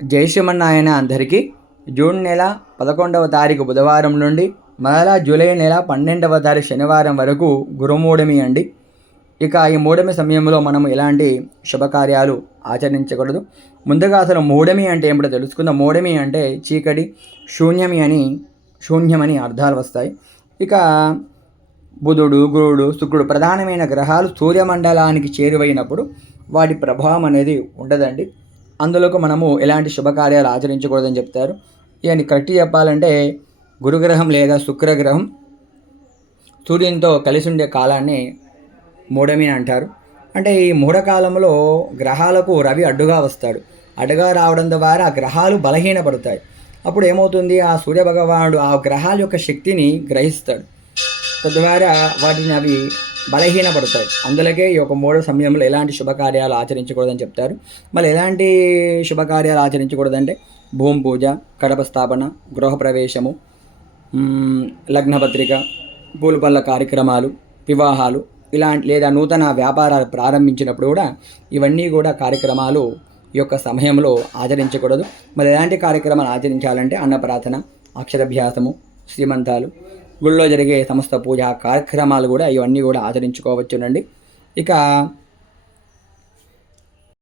జై శ్రీమన్నారాయణ అందరికీ జూన్ నెల పదకొండవ తారీఖు బుధవారం నుండి మరలా జూలై నెల పన్నెండవ తారీఖు శనివారం వరకు గురుమూఢమి అండి. ఇక ఈ మూఢమి సమయంలో మనం ఎలాంటి శుభకార్యాలు ఆచరించకూడదు. ముందుగా అసలు మూఢమి అంటే ఏమిటో తెలుసుకుందాం. మూఢమి అంటే చీకటి శూన్యమి అని శూన్యమని అర్థాలు వస్తాయి. ఇక బుధుడు గురుడు శుక్రుడు ప్రధానమైన గ్రహాలు సూర్యమండలానికి చేరువైనప్పుడు వాటి ప్రభావం అనేది ఉండదండి. అందులోకి మనము ఎలాంటి శుభకార్యాలు ఆచరించకూడదని చెప్తారు. ఇవన్నీ కరెక్ట్ చెప్పాలంటే గురుగ్రహం లేదా శుక్రగ్రహం సూర్యునితో కలిసి ఉండే కాలాన్ని మూఢమిని అంటారు. అంటే ఈ మూఢకాలంలో గ్రహాలకు రవి అడ్డుగా వస్తాడు. అడ్డుగా రావడం ద్వారా గ్రహాలు బలహీనపడతాయి. అప్పుడు ఏమవుతుంది? ఆ సూర్యభగవానుడు ఆ గ్రహాల యొక్క శక్తిని గ్రహిస్తాడు. తద్వారా వాటిని అవి బలహీనపడతాయి. అందులకే ఈ యొక్క మూడో సమయంలో ఎలాంటి శుభకార్యాలు ఆచరించకూడదని చెప్తారు. మళ్ళీ ఎలాంటి శుభకార్యాలు ఆచరించకూడదంటే భూమి పూజ కడప స్థాపన గృహప్రవేశము లగ్నపత్రిక పూలపల్ల కార్యక్రమాలు వివాహాలు ఇలాంటి లేదా నూతన వ్యాపారాలు ప్రారంభించినప్పుడు కూడా ఇవన్నీ కూడా కార్యక్రమాలు ఈ యొక్క సమయంలో ఆచరించకూడదు. మరి ఎలాంటి కార్యక్రమాలు ఆచరించాలంటే అన్నప్రార్థన అక్షరాభ్యాసము శ్రీమంతాలు గుళ్ళో జరిగే సమస్త పూజా కార్యక్రమాలు కూడా ఇవన్నీ కూడా ఆచరించుకోవచ్చునండి ఇక